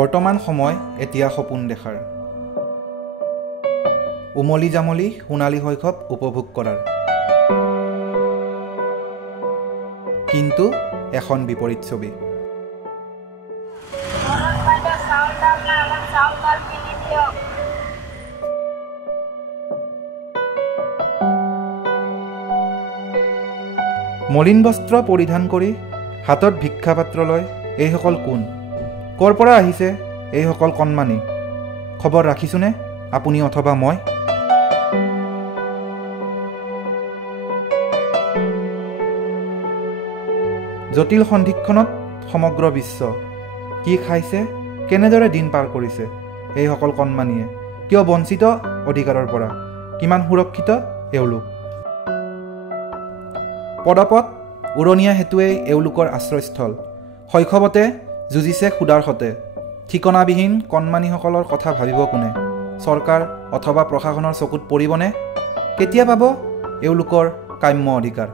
বৰ্তমান সময় এতিয়া সপোন দেখাৰ, উমলি জামলি সোণালী শৈশৱ উপভোগ কৰাৰ। কিন্তু এখন বিপৰীত ছবি। মলিন বস্ত্ৰ পৰিধান কৰি হাতত ভিক্ষা পাত্ৰ লয় এইসকল কোন? ক'ৰ পৰা আহিছে এইসকল কণমানি? খবৰ ৰাখিছোনে আপুনি অথবা মই? জটিল সন্ধিক্ষণত সমগ্ৰ বিশ্ব কি খাইছে, কেনেদৰে দিন পাৰ কৰিছে এইসকল কণমানিয়ে? কিয় বঞ্চিত অধিকাৰৰ পৰা? কিমান সুৰক্ষিত এওঁলোক? পদপথ উৰণীয়া সেতুৱেই এওঁলোকৰ আশ্ৰয়স্থল। শৈশৱতে যুঁজিছে ক্ষুধাৰ সতে। ঠিকনাবিহীন কণমানিসকলৰ কথা ভাবিব কোনে? চৰকাৰ অথবা প্ৰশাসনৰ চকুত পৰিবনে? কেতিয়া পাব এওঁলোকৰ কাম্য অধিকাৰ?